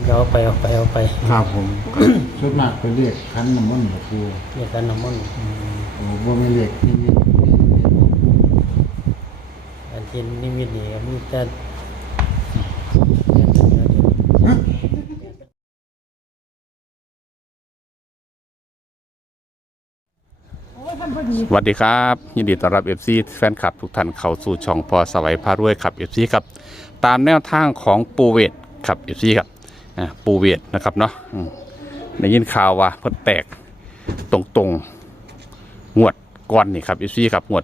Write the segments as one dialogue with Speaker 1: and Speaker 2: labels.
Speaker 1: มันเอาไป
Speaker 2: ครับผมส่วนมากเป็นเรียกคันน้ำมันต์หลวงปู่
Speaker 1: เรียกกันน้ำมันต์
Speaker 2: โอ้บ่ไม่เรียกนิมิต
Speaker 1: อันที่นิมิตนี่มีแต่
Speaker 3: สวัสดีครับยินดีต้อนรับ FC แฟนคลับทุกท่านเข้าสู่ช่องพอสวัยพารวยครับ FC ครับตามแนวทางของปูเวทครับ FC ครับปูเวทนะครับเนาะได้ยินข่าวว่าเพิ่นแตกตรงงวดก่อนนี่ครับ FC ครับงวด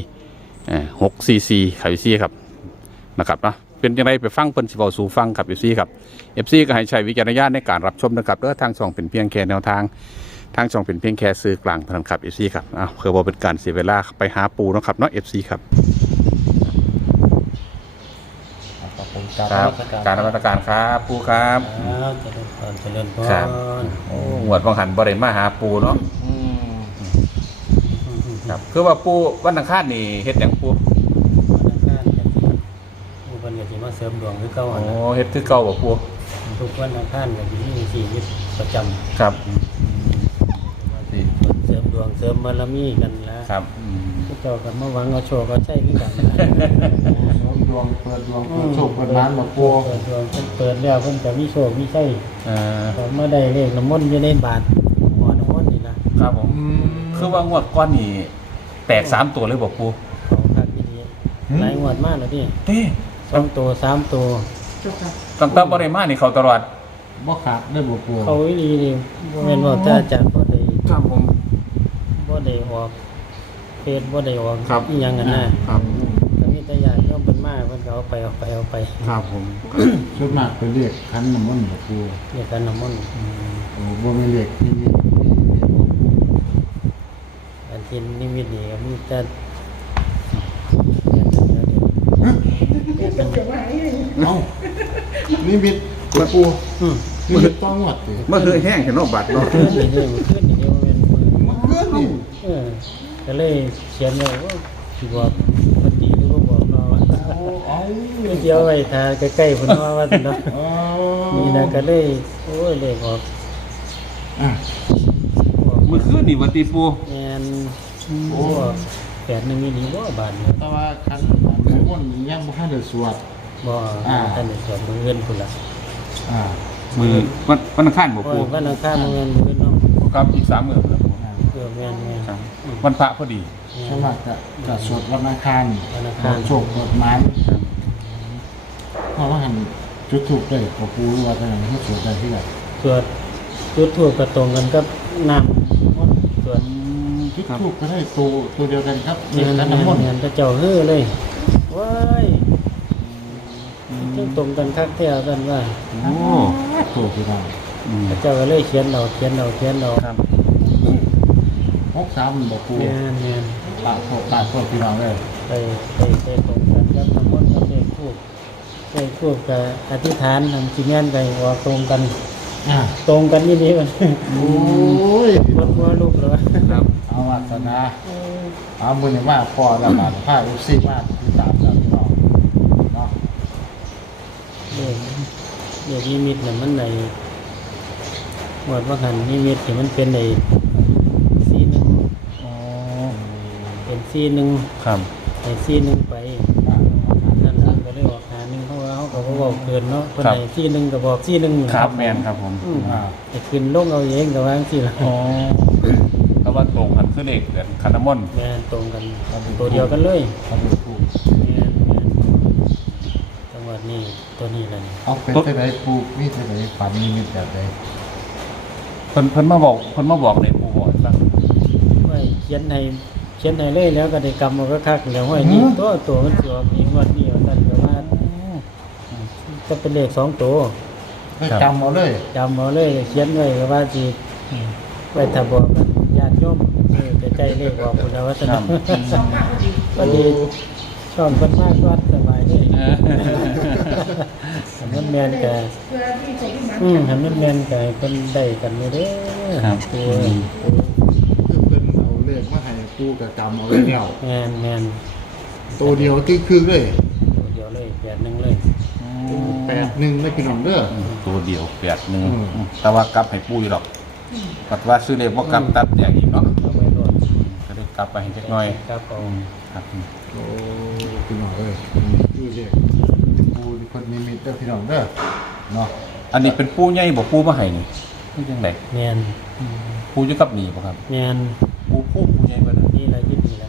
Speaker 3: 644ครับ FC ครับนะครับเนาะเป็นยังไงไปฟังเพิ่นสิเว้าสู่ฟังครับ FC ครับ FC ก็ให้ใช้วิจารณญาณในการรับชมนะครับเด้อทางช่องเป็นเพียงแค่แนวทางทางช่องเป็นเพียงแค่ซื้อกลางเท่านั้นครับ FC ครับเพื่อว่าเป็นการเสียเวลาไปหาปูนะครับเนาะ FC ครับครับการรับการครับปูครับ
Speaker 1: เจริญพร
Speaker 3: ครับโอ้หวดวังหันบ่ได้มาหาปูเนาะครับคือว่าปูวันอังคารนี่เฮ็ดหยังปู
Speaker 1: วันอังคารก็สิผู้เพิ่นก็สิมาเสริมดวงคือเก่าหั่น
Speaker 3: โอ้
Speaker 1: น่ะ
Speaker 3: เฮ็ดคือเก่าบ่ปู
Speaker 1: ทุกวันอังคารก็สิมีชีวิตประจำ
Speaker 3: ครับ
Speaker 1: เสริมดวงเสริมบารมีกันแล้ว
Speaker 3: ครับ
Speaker 1: พวกเจ้าก็มาหวังเอาโชคเอาชัยคือกันนะ
Speaker 2: ดวงเปิดโชคเปิดร้านหลวงปู่
Speaker 1: เปิดดวงเปิดแล้วเพิ่นจะมีโชคมีชัยก็มาได้เลขน้ำมนต์อยู่ในบาทหมอน้ำมนต์นี่ล่ะ
Speaker 3: ครับผมคือว่างวดก้อนนี่แตก3ตัวเลยบ่ปู
Speaker 1: เขาคักอีหลีหลายงวดมากแล้วนี่
Speaker 3: เต้
Speaker 1: 2ตัว3ตัว
Speaker 3: ตั้งแต่บ่ได้มานี่เขาตลอด
Speaker 2: บ่ขาดได้หลวงปู่
Speaker 1: เขาอีหลีนี่บ่แม่นว่าแต่อาจารย์บ่ได้
Speaker 3: ครับผม
Speaker 1: บ่ได้ออกเพจบ่ได้ออก
Speaker 3: ครับ
Speaker 1: อีหยังกันนะครับ ก็มีแต่ญาติโยมเพิ่นมาเพิ่นก็เอาไป
Speaker 2: ครับผมส่วนมากเป็นเรียกคันน้ำมันต์หลวงปู่
Speaker 1: เรียกกันน้ำมนต์
Speaker 2: โอ้บ่ไม่เรียกนิมิต
Speaker 1: อันที่นิมิตนี่ก็มีแต่
Speaker 2: เอ้านิมิตหลวงปู่นิมิตต้องงวดสิ
Speaker 3: เมื่อคือแห้งเห็นเนาะบัดเนาะ
Speaker 1: ขึ้นนี่บ่แม่นมือ
Speaker 2: มันเกินนี่
Speaker 1: ก็เลยเขียนไว้ว่าสิบอกมันดีหรือบ่บอกเนาะว่า
Speaker 2: เอา
Speaker 1: เดี๋ยวไว้ถ้าใกล้ๆพุ่นว่าซั่นเนาะ
Speaker 2: อ๋อ
Speaker 1: นี่นะก็เลยโอ้ยเลขออก
Speaker 2: อ่ะ
Speaker 3: เมื่อคืนนี่วันตีปู
Speaker 1: แม่นโอ้8นึงนี่บ่บาทเนี่ย
Speaker 2: แต่ว่าคันน้ำมนต์นี่ยังบ่ทันได้สวด
Speaker 1: บ่ท่านได้สอนมื้ออื่นพุ่นล่ะ
Speaker 3: มือวันอังคารบ่ปู
Speaker 1: วันอังคารมื้ออื่นเนาะ
Speaker 3: ครับอีก3มื้อครับปู
Speaker 1: แม่น
Speaker 3: ครับวันพระพอดี
Speaker 2: สมัครจะสวดวันอังคาร
Speaker 1: วันอังคาร
Speaker 2: โชคกฎหมายเพราะว่าหันจุดถูกได้ขอปูว่าจะให้สวดได้ที่ไหน
Speaker 1: สวดจุดธูปก็ตรงกันกับน้ำสวด
Speaker 2: จุดถูกก็ได้ตัวเดียวกันครับ
Speaker 1: เรียน
Speaker 2: กันน้ำมนต์
Speaker 1: เรียนพระเจ้าฮื้อเลยว้ายซึ่งตรงกันคักแท้กันว่า
Speaker 3: โอ้
Speaker 2: ตัวพี่น้อง
Speaker 1: พระเจ้าก็เลยเขียนเรา
Speaker 3: ครับ
Speaker 2: 63บอกปู
Speaker 1: แม่น
Speaker 2: ปากโคตรพี่น้องเลย
Speaker 1: ไปตรงกันกับน้ำมนต์กับเลขทูปกับอธิษฐานทำสิแม่นไปว่าตรงกันนี่นี่มัน
Speaker 2: โอ้ย
Speaker 1: มันว่าลูกเหรอ
Speaker 3: ครับ
Speaker 2: เอาวาสนาเอามือนี่ว่าพอแล้วบาดผ้าFCมาที่ตามแล้วพี่น้องเนาะ
Speaker 1: เด็กนิมิตน่ะมันในหมดว่าหันนิมิตที่มันเป็นใน
Speaker 3: อ๋อ
Speaker 1: เป็น4-1
Speaker 3: ครับ
Speaker 1: ให้4-1ไปนั่นล่ะก็เลยออกหา1เพราะว่าเขาก็บ่บอกเกินเนาะเพิ่นให้4-1ก็บอก4-1
Speaker 3: ครับแม่นครับผม
Speaker 1: ให้ขึ้นลงเอาเองก็ว่าจังซี่ล่ะ
Speaker 3: อ๋อเพราะว่าตรงกันคือเลขเดือนคันน้ำมนต์
Speaker 1: แม่นตรงกันตัวเดียวกันเลย
Speaker 2: เขาดูถูก
Speaker 1: แม่นจังหวัดนี้ตัวนี้ล่ะนี่
Speaker 2: เอาเป็นที่ไหนปูมีที่ไหนฝันนิมิตแบบใด
Speaker 3: เพิ่นมาบอกเลยปูบอกให้ฟัง
Speaker 1: ว่าเขียนให้เลยแล้วก็ได้กำเอาก็คักแล้วห้อยนี่ตัวมันสิออกนี่งวดนี้ว่าซั่นก็ว่าจะเป็นเลข2ตัว
Speaker 2: ได้จำเอาเลย
Speaker 1: จำเอาเลยเขียนไว้ก็ว่าสิไว้ถ้าบอกกันญาติโยมจะใจเลขออกพุ่นแล้วว่าซั่นพอดีช่องเพิ่นมากวัดสบายเลยหันมันแม่นก็หันมันแม่นก็ให้เพิ่นได้กันอยู่เด้อตัว
Speaker 2: คือเป็นเอาเลขมาให้ปูกับจำเอาเลยแล้ว
Speaker 1: แม่น
Speaker 2: ตัวเดียวคือเลย
Speaker 1: ตัวเดียวเลย8-1เลย
Speaker 2: โ 81ไม่พี่น้องเด้อ
Speaker 3: ตัวเดียว8-1
Speaker 2: อืม
Speaker 3: แต่ว่ากลับให้ปูอยู่หรอกปัดว่าซื้อเลขบ่กลับตัดอย่างอีกเนาะ
Speaker 1: เอาไว้รอด
Speaker 3: ก็ได้กลับไปให้จักหน่อย
Speaker 1: ครับเอา
Speaker 3: ครับ
Speaker 2: โอ้พี่น้องเอ้ยดูเด็กปูที่คนนิมิตเด้อพี่น้องเด้อเนาะ
Speaker 3: อันนี้เป็นปูใหญ่บ่ปูมาให้นี่นี่จังได๋
Speaker 1: แมน
Speaker 3: ปูอยู่กับนี่บ่ครับ
Speaker 1: แมน
Speaker 3: ปูใหญ่เบ่ล่ะ
Speaker 1: นี่แหละยึดนี่แหละ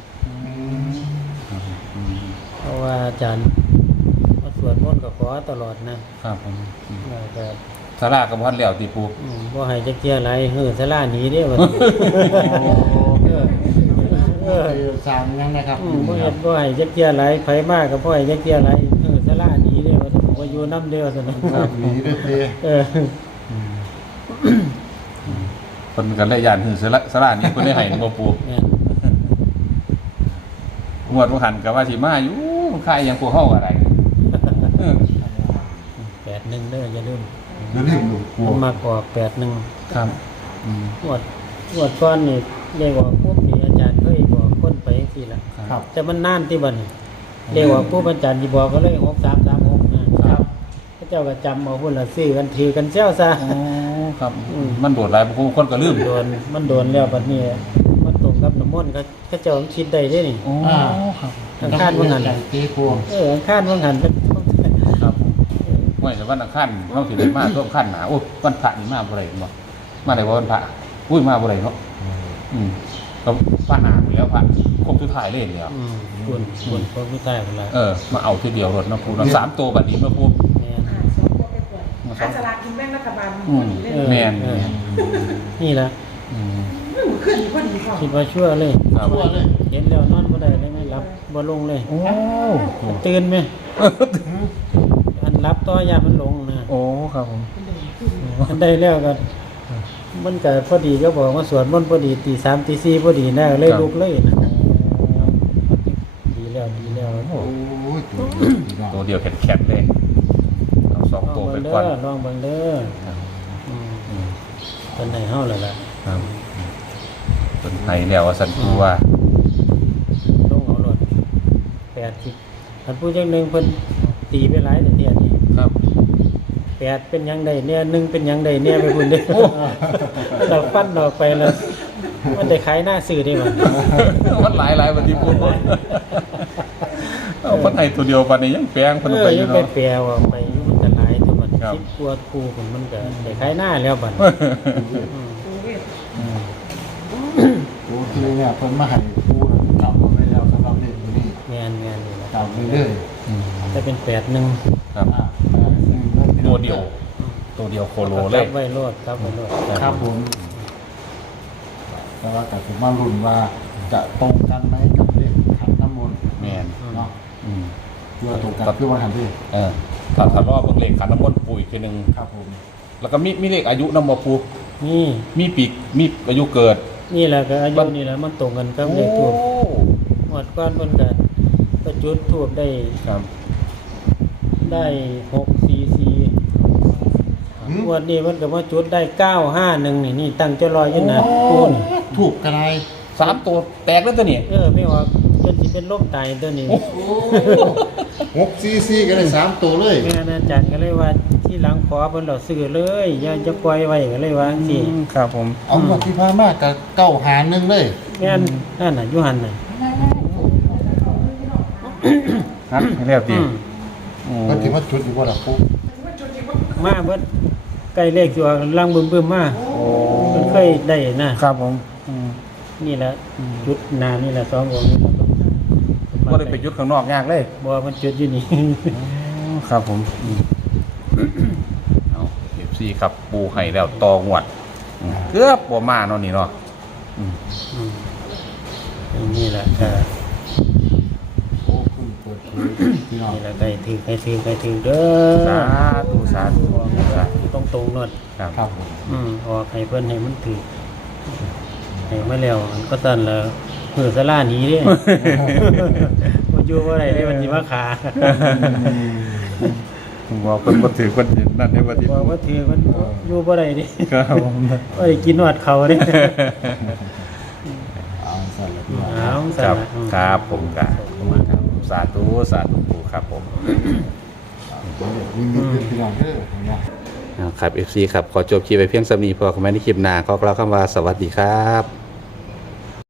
Speaker 1: เพราะว่าอาจารย์มาสวดมนต์ก็ขอตลอดนะครับ
Speaker 3: ผม
Speaker 1: แล้วก็
Speaker 3: สาราก็บ่ทันแล้วติปู
Speaker 1: บ่ให้จักเที่ยอะไรสลาหนีเด้อว่าซั่นเออเออ
Speaker 2: สร้างยังนะครับ
Speaker 1: บ่เฮ็ดบ่ให้จักเที่ยอะไรไผมาก็บ่ให้จักเที่ยอะไรสลาหนีเด้อว่าซั่นบ่อยู่นำเด้อว่าซั่น
Speaker 2: ครับหนีเด้อเต้
Speaker 1: เออ
Speaker 3: เพิ่นก็เลยย่านหือสารานี่เพิ่นได้ให้บ่ปู
Speaker 1: แม่น
Speaker 3: งวดบ่หันก็ว่าสิมาอยู่มันคายหยังพวกเฮาอะไรเออ
Speaker 1: 81เด้ออย่าลืม
Speaker 2: เดี๋ยวนี้หนูกลัว
Speaker 1: มันมากออก81
Speaker 3: ครับ
Speaker 1: งวดก่อนนี่เรียกว่าปุ๊บนี่อาจารย์เคยบอกคนไปจังซี่ล่ะ
Speaker 2: ครับ
Speaker 1: แต่มันนานที่บัดนี้เรียกว่าปุ๊บอาจารย์สิบอกก็เลย6336นะครับพระเจ้าก็จำเอาพุ่นละซื้อกันถือกันเจ้าซะ
Speaker 3: อ๋อครับมันโดดหลายบางคนก็ลืม
Speaker 1: มันโดนแล้วบัดนี้มันตรงกับน้ำมนต์เขาเจ้าคิดได้เด้นี่
Speaker 3: อ๋อครับ
Speaker 1: อังคารว่างั้น
Speaker 2: เต้กลัว
Speaker 1: อังคารว่างั้นเป็น
Speaker 3: ครับห้วยแต่วันอังคารเฮาสิได้มาช่วงคันหนาโอ้วันพระนี่มาบ่ได้บ่มาได้บ่วันพระอุ้ยมาบ่ได้เนาะก็ป้าหนาไปแล้วพระครบสุดท้ายเลยแล้ว
Speaker 1: บุญพระพุทธเจ้าพุ่นล่ะ
Speaker 3: มาเอาทีเดียวรถเนาะปูเนาะ3ตัวบัดนี้มาปู
Speaker 1: แม่น
Speaker 4: สองตัวไปปล่อยหาสลากกินแบ่งรัฐบาล
Speaker 3: อืม
Speaker 4: เลย
Speaker 3: แม่น
Speaker 1: นี่ล่ะ
Speaker 4: ขึ้นพอดีพอ
Speaker 1: คิดว่าชั่วเลย
Speaker 3: ครับ
Speaker 2: ทั่วเลย
Speaker 1: เห็นแล้วนอนบ่ได้เลยไม่หลับบ่ลงเลย
Speaker 3: โอ้
Speaker 1: ตื่นไหมอันรับต่อยามันลงนะ
Speaker 3: โอ้ครับผม
Speaker 1: อันได้แล้วก็มันก็พอดีก็บอกว่าสวดมนต์พอดีตี3ตี4พอดีนะเลยลุกเลยนะดีแล้วดีแล้ว
Speaker 2: โอ้ยตัวเดียวพี่น้อง
Speaker 3: ตัวเดียวแข็งๆเลยเอาสอง
Speaker 1: ลอง
Speaker 3: ตัวไป
Speaker 1: เบิ่ง
Speaker 3: ก่อน
Speaker 1: เด้อลองเบิ่งเด้อเป็นไหนเฮาแล้วล่ะ
Speaker 3: ครับเป็นไทยแล้วว่าสันตูว่า
Speaker 1: ลงเอารถ80อันผู้จังหนึงเพิ่นตีไปหลายเดี๋ยวนี้
Speaker 3: ครับ
Speaker 1: 8เป็นหยังใดเนี่ย1เป็นหยังใดเนี่ยไปพุ่นเด้อเราฟันออกไปแล้วมันได้ขายหน้าซื้อได้มัน
Speaker 3: มันหลายวันที่พูดเอาคนไทยตัวเดียวปันนี้ยังแปลงคนไปอยู่
Speaker 1: ยังไป
Speaker 3: เนาะ
Speaker 1: แปลว่าไปอยู่มันจะหลายตัวมัน
Speaker 3: ครับ
Speaker 1: คิดกลัวครูมันก็ได้ขายหน้าแล้วบัด
Speaker 2: โอเคเนี่ยเพิ่นมาให้ปูกลับมาไปแล้วสำหรับเด็กคนนี้
Speaker 1: แม่นนี่ล่ะ
Speaker 2: กลับเรื่อย
Speaker 1: ถ้าเป็น81
Speaker 3: ครับ ตัวเดียว ตัวเดียวโคโลเลย
Speaker 1: ครับไว้โลดครับไว้โลด
Speaker 2: ครับผมแต่ว่าแต่ผมมาลุ้นว่าจะตรงกันไหมกับเลขขันน้ำมนต์
Speaker 3: แมน
Speaker 2: เนาะ
Speaker 3: อืม
Speaker 2: เพื่อตรงกันเพื่อวันหันที่
Speaker 3: ถ้ารอบเบิ่งเลขขันน้ำมนต์ปุ๋ยคือหนึ่ง
Speaker 2: ครับผม
Speaker 3: แล้วก็มีเลขอายุน้ำมาปู
Speaker 1: นี่
Speaker 3: มีปีกมีอายุเกิด
Speaker 1: นี่แหละก็อายุนี่แหละมันตรงกันกับเลขทูบหมดก้อนเพิ่นก็จุดทูบได้
Speaker 3: ครับ
Speaker 1: 644วันนี้มันก็มาจุดได้951นี่ตั้งจะรออยู่นะปูน
Speaker 2: ถูกกระไร
Speaker 3: 3 ตัวแตกแล้วตัวนี้
Speaker 1: ไม่ออกจนสิเป็นลมตายตัวนี้
Speaker 2: 6 4 4กันเลย3ตัวเลย
Speaker 1: แม่อาจารย์ก็เลยว่าที่หลังขอเพิ่นเราซื้อเลยอย่าจะปล่อยไว้ก็เลยว่าจังซี่
Speaker 3: ครับผม
Speaker 2: เอาหมดที่พามากกับเก้าหาหนึ่งเลย
Speaker 1: แม่นนั่นน่ะอยู่หั่นน่ะ
Speaker 3: ครับให้แล้วตี
Speaker 2: ก็ถือว่าชุดอยู่ว่าล่ะปุ๊บ
Speaker 1: มาเบิดใกล้เลขอยู่ลังบึมๆมาเพิ่นเคยได้นะครับ
Speaker 3: ผม
Speaker 1: นี่แหละจุดหน้านี่แหละ2องค์นี่
Speaker 3: ก็ได้ไปยุดข้างนอกยากเลย
Speaker 1: บ่มันจุดอยู่นี่
Speaker 3: ครับผมเอาFC ครับปูให้แล้วตองวดเกือบบ่มาเนาะนี่เนาะ
Speaker 1: นี่แหละก็
Speaker 2: โอ้คุณเปิดเผยพี่น้อง
Speaker 1: นี่แหละได้ถือเด้อ
Speaker 3: สาธุสาธุสาธุ
Speaker 1: ตรงๆนวด
Speaker 3: ครับ
Speaker 2: ครับผม
Speaker 1: ออกให้เพิ่นให้มันถือให้มาแล้วมันก็สั่นแล้วเหือสลาหนีเด้ บ่อยู่บ่ได้เด้มันสิมาขา
Speaker 3: ว่าเพิ่นบ่ถือเพิ่นเห็นนั่นในวันที่
Speaker 1: บอกว่าถือมันอยู่บ่ได้เด้
Speaker 3: ครับผม
Speaker 1: บ่ได้กินนวดเขาเด้
Speaker 2: เอาสั่นเลยพี่น้อง
Speaker 1: เอา
Speaker 3: ค
Speaker 1: สั่น
Speaker 3: รับ
Speaker 1: ล่ะ
Speaker 3: ครับผมครับสาธุสาธุปูครับผม
Speaker 2: มีพี่น้องเด้อนะ
Speaker 3: ครับ FC ครับขอจบคลิปไปเพียงสำนีพอคอมเมนต์ในคลิปหน้าขอกล่าวคำว่าสวัสดีครับ